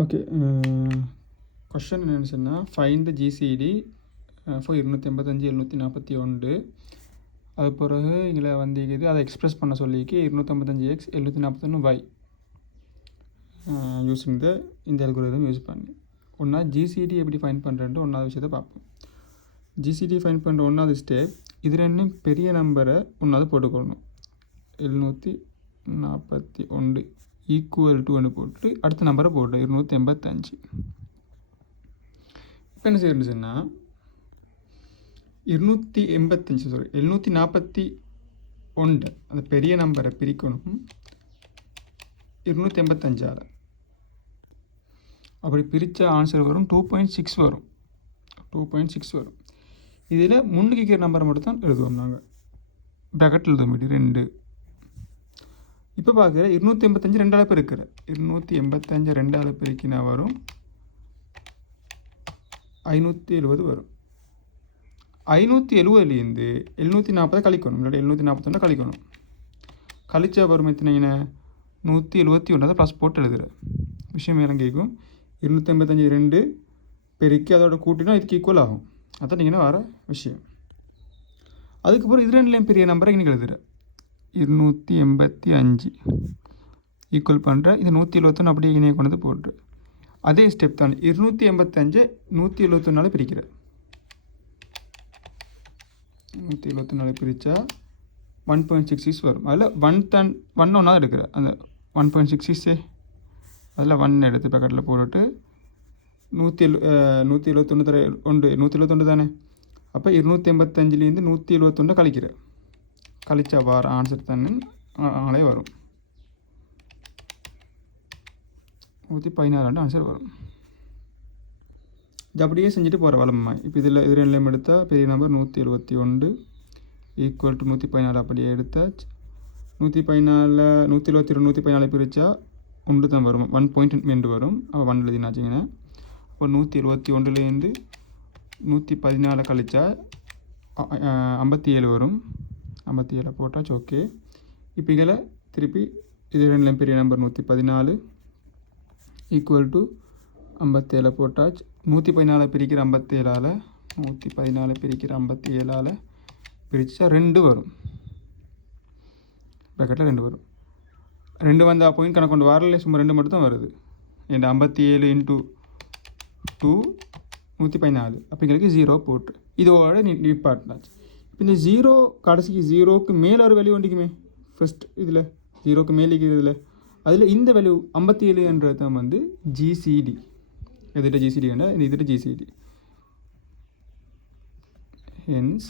Okay. Question என்னென்னு சொன்னால், find the GCD for 285 741. அது பிறகு இதில் வந்து அதை எக்ஸ்பிரஸ் பண்ண சொல்லிக்கு 255x 741y யூஸிங் இந்த அல்கோரிதம் யூஸ் பண்ணி ஒன்றா ஜிசிடி எப்படி ஃபைண்ட் பண்ணுறேன்ட்டு ஒன்றாவது விஷயத்தை பார்ப்போம். ஜிசிடி ஃபைண்ட் பண்ணுற ஒன்றாவது ஸ்டெப், இது ரெண்டும் பெரிய நம்பரை ஒன்றாவது போட்டுக்கொள்ளணும். 741 ஈக்குவல் டு ஒன்று போட்டு அடுத்த நம்பரை போட்டு 285. இப்போ என்ன செய்யணும்னு சொன்னால், 741 அந்த பெரிய நம்பரை பிரிக்கணும் 285. அப்படி பிரித்த ஆன்சர் வரும் 2.6 வரும். 2.6 வரும். இதில் முன்னுக்கு இருக்கிற நம்பரை மட்டும் தான் எழுதுவோம் நாங்கள். ப்ராக்கெட்டில் எழுத முடியும் 2. இப்போ பார்க்குற 285 2ஆல் பெருக்கிற 285 2ஆல் பெருக்கினா வரும் 570 வரும். 570லேருந்து 740 கழிக்கணும். இல்லாட்டி 741 கழிக்கணும். கழிச்சா வரும் எத்தனைங்க 171. அதை ப்ளஸ் போட்டு எழுதுகிற விஷயம் எல்லாம் கேட்கும். 285 2 பெருக்கி அதோட கூட்டினா இதுக்கு ஈக்குவல் ஆகும். அதான் நீங்கள் வர விஷயம். அதுக்கப்புறம் இது ரெண்டுலேயும் பெரிய நம்பரை இன்றைக்கி எழுதுகிற 285 ஈக்குவல் பண்ணுற இது 171 அப்படியே இணைய கொண்டு வந்து போட்டு அதே ஸ்டெப் தான் 285 171 பிரிக்கிற 174 பிரித்தா 1.66 வரும். அதில் 1 ஒன்றா எடுக்கிற அந்த 1.66 அதில் 1 எடுத்து பேக்கெட்டில் போட்டுட்டு 171 தானே. அப்போ 285லேருந்து 171 கழிக்கிற கழிச்சா வார ஆன்சர் தானே நாளே வரும் 116 ஆன்சர் வரும். இது அப்படியே செஞ்சுட்டு போகிற வளம்மா. இப்போ இதில் இது ரெண்டுலேயும் எடுத்தால் பெரிய நம்பர் 171 ஈக்குவல் டு 114 அப்படியே எடுத்தாச்சு. 114 172 114 பிரித்தா 1 தான் வரும். 1.2 வரும். அப்போ 1 எழுதினாச்சிங்கன்னா அப்போ 171லேருந்து 114 கழிச்சா 57 வரும். 57 போட்டாச்சு. ஓகே. இப்போ இதில் திருப்பி இது ரெண்டுலேயும் பெரிய நம்பர் 114 ஈக்குவல் டு 57 போட்டாச்சு. 114 பிரிக்கிற 57ஆல் 114 பிரிக்கிற 57ஆல் பிரித்தா 2 வரும். ப்ராக்கெட்டில் 2 வரும். 2 வந்தால் பாயிண்ட் கணக்கு கொண்டு வரல, சும்மா 2 மட்டும் தான் வருது. ஏன்னா 57 × 2 114. அப்போ எங்களுக்கு 0 போட்டு இதோட நிப்பாட்டினாச்சு. இப்போ இந்த 0 கடைசிக்கு 0க்கு மேலே ஒரு வேல்யூ வண்டிக்குமே ஃபஸ்ட் இதில் 0க்கு மேலே இருக்கிறதுல அதில் இந்த வேல்யூ 57 தான் வந்து ஜிசிடி. எதிட்ட ஜிசிடி வேண்டாம், இந்த இதிட்ட GCD. Hence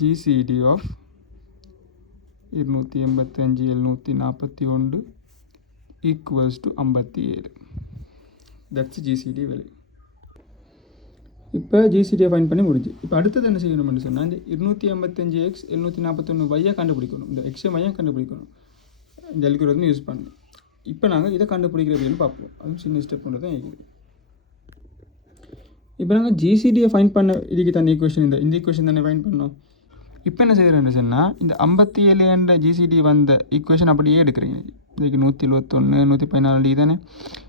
GCD of 285 741 equals to 57. That's GCD value. இப்போ ஜிசிடியை ஃபைன் பண்ணி முடிஞ்சு. இப்போ அடுத்தது என்ன செய்யணும்னு சொன்னால், இந்த 285x 741 கண்டுபிடிக்கணும். இந்த எக்ஸை கண்டுபிடிக்கணும். இந்த அல்கோரிதம் யூஸ் பண்ணி இப்போ நாங்கள் இதை கண்டுபிடிக்கிற அப்படின்னு பார்ப்போம். அதுவும் சின்ன ஸ்டெப் கொண்டு தான் இருக்குது. இப்போ நாங்கள் ஜிசிடியை ஃபைன் பண்ண இதுக்கு தண்ணி ஈக்குவேஷன் இந்த ஈக்குவேஷன் தானே ஃபைன் பண்ணோம். இப்போ என்ன செய்கிறேன்னு சொன்னால், இந்த 57 என்ற ஜிசிடி வந்த ஈக்குவேஷன் அப்படியே எடுக்கிறீங்க. இதுக்கு 171 114 தானே.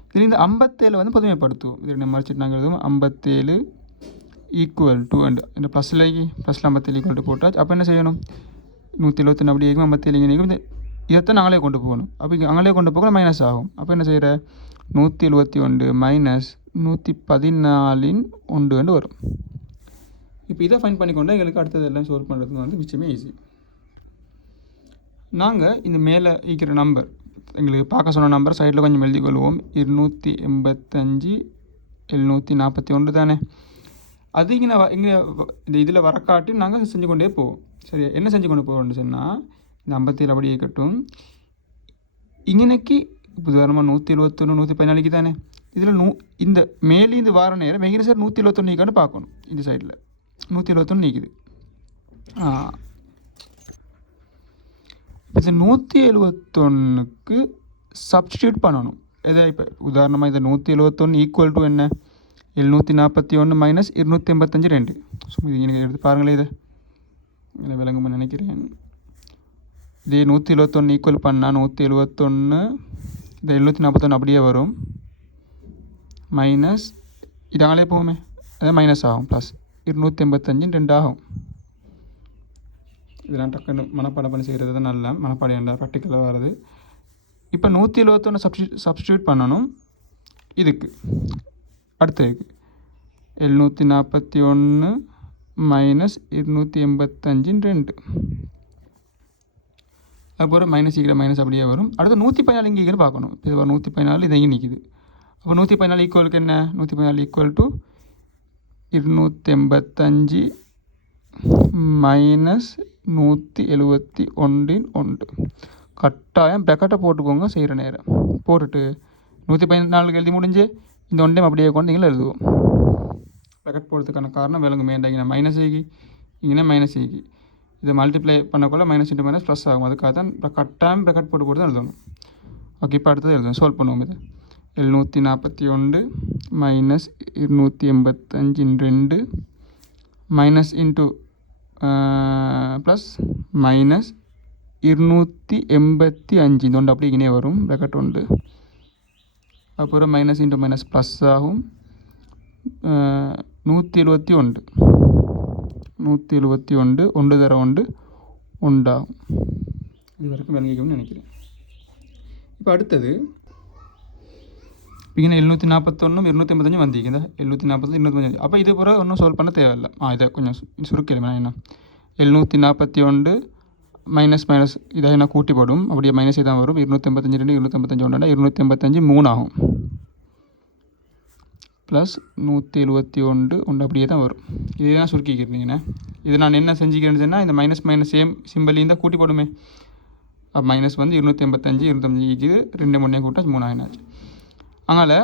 இதில் இந்த 57 வந்து பொதுமைப்படுத்துவோம். இது நம்ம மறைச்சிட்டு நாங்கள் எழுதுவோம் 57 ஈக்குவல் டு இந்த ப்ளஸில் 57 ஈக்குவல் டு போட்டாச்சு. அப்போ என்ன செய்யணும் 171 அப்படி இருக்கும் 57 இதைத்தான் நாங்களே கொண்டு போகணும். அப்போ இங்கே அங்களே கொண்டு போக மைனஸ் ஆகும். அப்போ என்ன செய்கிற 171 மைனஸ் 114 வரும். இப்போ இதை ஃபைன் பண்ணிக்கொண்டா எங்களுக்கு அடுத்தது எல்லாம் சால்வ் பண்ணுறதுக்கு வந்து மிச்சமே ஈஸி. நாங்கள் இந்த மேலே இருக்கிற நம்பர் எங்களுக்கு பார்க்க சொன்ன நம்பர் சைடில் கொஞ்சம் எழுதி கொள்வோம். 285 741 தானே. அது இங்கே இங்கே இந்த இதில் வரக்காட்டி நாங்கள் செஞ்சு கொண்டே போவோம். சரி, என்ன செஞ்சு கொண்டு போவோம்னு சொன்னால், இந்த 57 அப்படி இருக்கட்டும். இங்கனைக்கு இப்போ உதாரணமாக 171 114 தானே. இதில் இந்த மேலே இந்த வார நேரம் எங்கே சார் 171 நீக்கான்னு பார்க்கணும். இந்த சைடில் 171 நீக்குது. இப்போ இந்த 171க்கு சப்ஸ்டியூட் பண்ணணும். எதை இப்போ உதாரணமாக இந்த 171 ஈக்குவல் டு என்ன 741 மைனஸ் 285 2. ஸோ இது எனக்கு எடுத்து பாருங்களேன். இதை விளங்குமா நினைக்கிறேன். இதே 171 ஈக்குவல் பண்ணால் 171 இந்த 741 அப்படியே வரும் மைனஸ் இதாங்களே போகுமே அதான் மைனஸ் ஆகும் ப்ளஸ் 285 2 ஆகும். இதெல்லாம் டக்குன்னு மனப்பாடம் பண்ணி செய்கிறது தான் நல்ல மனப்பாடம் வேண்டாம் ப்ராக்டிக்கலாக வருது. இப்போ 171 சப்ஸ்டியூட் பண்ணணும் இதுக்கு அடுத்ததுக்கு 741 மைனஸ் 285 2 அப்புறம் மைனஸ் ஈக்கிற மைனஸ் அப்படியே வரும். அடுத்து 114 இங்கே ஈக்கிற பார்க்கணும். இப்போ இது 114 இதையும் நிற்கிது. அப்போ 114 ஈக்குவலுக்கு என்ன 114 ஈக்குவல் டு 285 மைனஸ் 171 கட்டாயம் ப்ராக்கெட்டை போட்டுக்கோங்க செய்கிற நேரம் போட்டுட்டு 114 எழுதி முடிஞ்சு இந்த ஒன் டைம் அப்படியே கொண்டு நீங்களும் எழுதுவோம். ப்ராக்கெட் போடுறதுக்கான காரணம் விளங்குமே இங்கே மைனஸ் ஈகி இங்கே மைனஸ் ஈகி இதை மல்டிப்ளை பண்ணக்குள்ள மைனஸ் இன்ட்டு மைனஸ் ப்ளஸ் ஆகும். அதுக்காக தான் கட்டாயம் ப்ராக்கெட் போட்டு தான் எழுதணும். ஓகே இப்போ அடுத்தது எழுதுவோம் சால்வ் பண்ணுவோம். இது 741 minus 285 2 minus into plus minus 285 இந்த ஒன்று அப்படி இங்கே வரும் ப்ராக்கெட் உண்டு. அப்புறம் மைனஸ் இன்ட்டு மைனஸ் ப்ளஸ் ஆகும் 171 1 தர 1 உண்டாகும். இது வரைக்கும் விளங்கிக்கணும்னு நினைக்கிறேன். இப்போ அடுத்தது இப்போ இங்கே 741 285 வந்திருக்குதா 740 285 அப்போ இது பிறகு ஒன்றும் சால்வ் பண்ண தேவையில்லை. இதை கொஞ்சம் சுருக்கிடுமே என்ன 741 மைனஸ் மைனஸ் இதை என்ன கூட்டி போடும் அப்படியே மைனஸ் தான் வரும் 285 285 ஒன்றுனா 285 3 ஆகும் ப்ளஸ் 171 ஒன்று அப்படியே தான் வரும். இதுதான் சுருக்கிக்கிறீங்கண்ணே. இது நான் என்ன செஞ்சுக்கிறேன்னு சொன்னால் இந்த மைனஸ் மைனஸ் சேம் சிம்பிளையும் தான் கூட்டி போடுமே. அப்போ மைனஸ் வந்து 285 285 2 3 கூட்டா 3 ஆகினாச்சு. அதனால்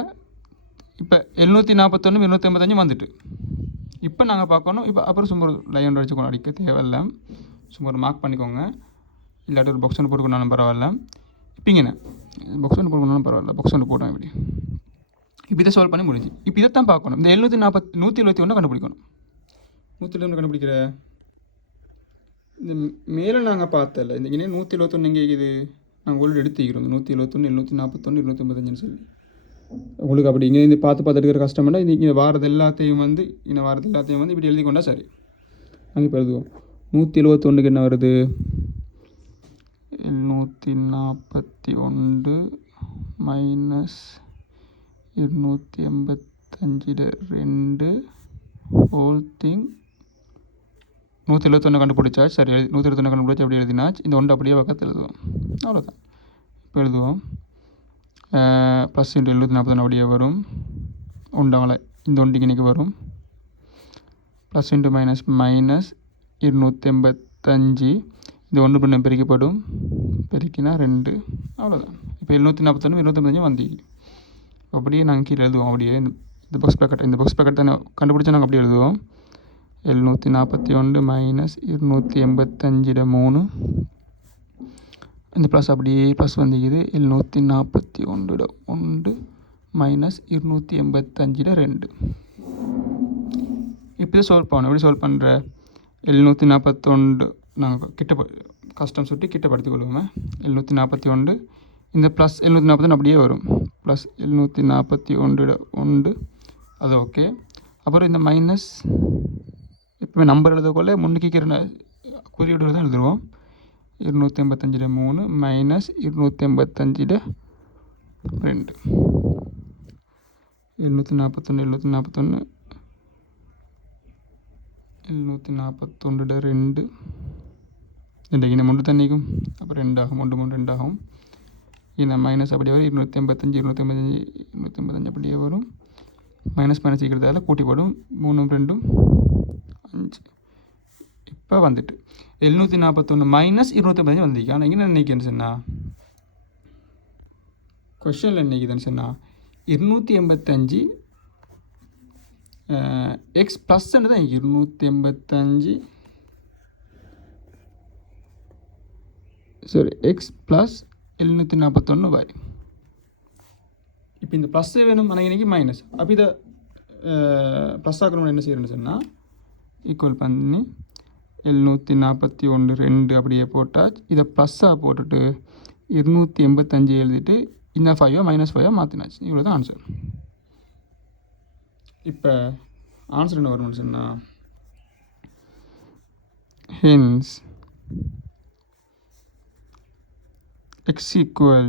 இப்போ 741 285 வந்துட்டு இப்போ நாங்கள் பார்க்கணும். இப்போ அப்புறம் சும்மா ஒரு லைன் வச்சுக்கணும் அடிக்க தேவையில்லை. சும்மா ஒரு மார்க் பண்ணிக்கோங்க. இல்லாட்டி ஒரு பாக்ஸ் ஒன்று போட்டுக்கணும்னாலும் பரவாயில்ல. இப்போ இங்கே பாக்ஸ் ஒன்று போட்டுக்கணும்னாலும் பரவாயில்ல. பாக்ஸ் ஒன்று போட்டோம் இப்படி இப்போ இதை சால்வ் பண்ணி முடிஞ்சு. இப்போ இதைத்தான் பார்க்கணும். இந்த 171 கண்டுபிடிக்கணும். 171 கண்டுபிடிக்கிற இந்த மேலே நாங்கள் பார்த்தல இந்த இங்கே 171 எங்கே இது நாங்கள் ஆல்ரெடி எடுத்துக்கிறோம். 171 741 285 சொல்லி உங்களுக்கு அப்படி இங்கே இந்த பார்த்து எடுக்கிற கஷ்டம்னா இது இங்கே வாரது எல்லாத்தையும் வந்து இப்படி எழுதி கொண்டா சரி. நாங்கள் இப்போ எழுதுவோம் 171 என்ன வருது 741 மைனஸ் 285 2 ஹோல் திங் 171 கண்டுபிடிச்சா சரி 171 கண்டுபிடிச்சா அப்படி எழுதினாச்சு. இந்த ஒன்று அப்படியே பக்கத்தில் எழுதுவோம். அவ்வளோதான். இப்போ எழுதுவோம் ப்ளஸ் இன்ட்டு 740 அப்படியே வரும் உண்டாங்களே இந்த ஒன்றுக்கு இன்றைக்கி வரும் ப்ளஸ் இன்ட்டு மைனஸ் மைனஸ் 285 இந்த ஒன்று பண்ண பெருக்கப்படும் பெருக்கினா 2 அவ்வளோதான். இப்போ 741 285 வந்து அப்படியே நாங்கள் கீழே எழுதுவோம். அப்படியே இந்த பாக்ஸ் பேக்கெட் தானே கண்டுபிடிச்சா நாங்கள் அப்படியே எழுதுவோம் 741 மைனஸ் 285 3 இந்த ப்ளஸ் அப்படியே ப்ளஸ் வந்துக்குது 741 1 மைனஸ் 285 2 இப்போ சால்வ் பண்ணணும். எப்படி சால்வ் பண்ணுற 741 நாங்கள் கஷ்டம் சுட்டி கிட்டப்படுத்திக் கொள்வோமே 741 இந்த ப்ளஸ் 741 அப்படியே வரும் ப்ளஸ் 741 1 அது ஓகே. அப்புறம் இந்த மைனஸ் எப்பவுமே நம்பர் எழுதக்கொள்ள முன்னுக்கிற குறியீடு தான் எழுதுருவோம் 285 3 மைனஸ் 285 2 741 2 இங்கே மூன்று தண்ணிக்கும் அப்புறம் 2 ஆகும் 1 3 2 ஆகும். இந்த மைனஸ் அப்படியே வரும் 285 அப்படியே வரும் மைனஸ் இருக்கிறதால கூட்டி போடும் 3 2 5. இப்போ வந்துட்டு 741 மைனஸ் 285 வந்திருக்கு. ஆனால் என்ன நினைக்கிறேன்னு சொன்னால் கொஷனில் நினைக்குதுன்னு சொன்னால் 285 எக்ஸ் ப்ளஸ்ன்னு தான் 285 சரி எக்ஸ் ப்ளஸ் 741 y. இப்போ இந்த ப்ளஸ் வேணும் ஆனால் இன்றைக்கி மைனஸ். அப்போ இதை ப்ளஸ் ஆக்கணும்னு என்ன செய்யணும்னு சொன்னால் ஈக்குவல் பண்ணி 741 2 அப்படியே போட்டால் இதை ப்ளஸ்ஸாக போட்டுட்டு 285 எழுதிட்டு இந்த 5 -5 மாற்றினாச்சு. இவ்வளோ தான் ஆன்சர். இப்போ ஆன்சர் என்ன வரும்னு சொன்னால் hence x equal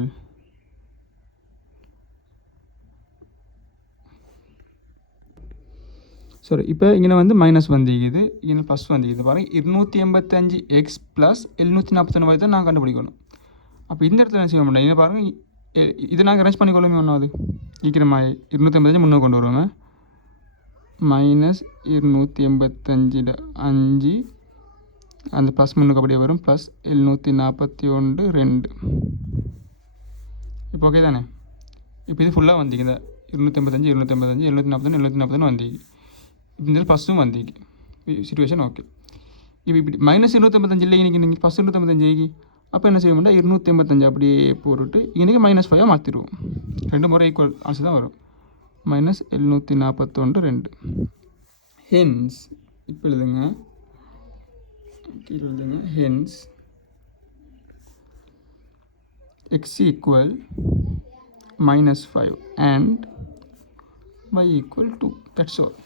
சாரி இப்போ இங்கே வந்து மைனஸ் வந்துக்குது, இங்கே ப்ளஸ் வந்துக்குது. பாருங்கள் 285 எக்ஸ் ப்ளஸ் 741 தான் நான் கண்டுபிடிக்கணும். அப்போ இந்த இடத்துல என்ன செய்ய முடியும்? இதை பாருங்கள், இதை நாங்கள் அரேஞ்ச் பண்ணிக்கொள்ளுமே ஒன்றாவது ஈக்கிரமாய் 285 முன்னே கொண்டு வருவோங்க. -285 5 அந்த ப்ளஸ் முன்னுக்கு அப்படியே வரும், ப்ளஸ் 741 2. இப்போ ஓகே தானே? இப்போ இது ஃபுல்லாக வந்திக்குது 285 285 741 741 வந்திக்கு. இந்த ஃபஸ்ட்டும் வந்திக்கு. Situation okay. இப்போ இப்படி -285 இல்லை இன்றைக்கி நீங்கள் ஃபஸ்ட் 285 அப்போ என்ன செய்ய முடியாது? 285 அப்படியே போட்டுட்டு இன்றைக்கி -5 மாற்றிடுவோம். 2 முறை ஈக்குவல் ஆன்சர் தான் வரும். -741 2. ஹென்ஸ் இப்போ எழுதுங்க, கீழே எழுதுங்க. Hence x equal -5 and y equal 2. That's all.